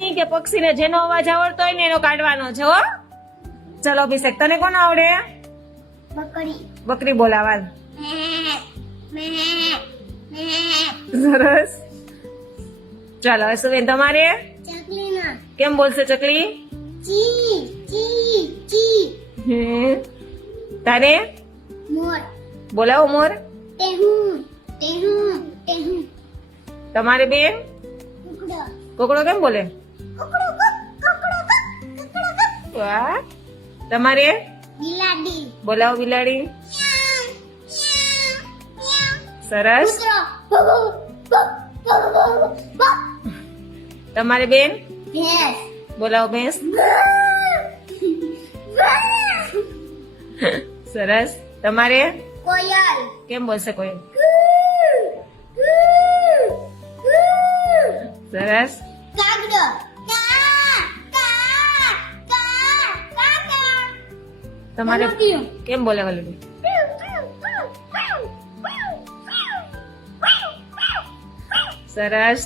કે પક્ષીને જેનો અવાજ આવડતો હોય ને એનો કાઢવાનો છે હો. ચલો અભિષેક, તને કોણ આવડે? બકરી. બકરી બોલાવા. મે સરસ. ચાલો હવે સુવેન તમારે ચકલીના. કેમ બોલશે ચકલી? ચી ચી ચી. તારે મોર. બોલાવો મોર. ટેહું ટેહું ટેહું. તમારે બેન કુકડો. કોકડો કેમ બોલે? કુકડો કુકડો કુકડો. વાહ. તમારે બિલાડી. બોલાવો બિલાડી. સરસ. કૂતરો. તમારે બેન ભેંસ. બોલાવો ભેંસ. સરસ. તમારે કોયલ. કેમ બોલશે કોઈ? સરસ. કાગડો. કા કા કા કા. તમારે વલોટિયું. કેમ બોલે વલુડી? સરસ.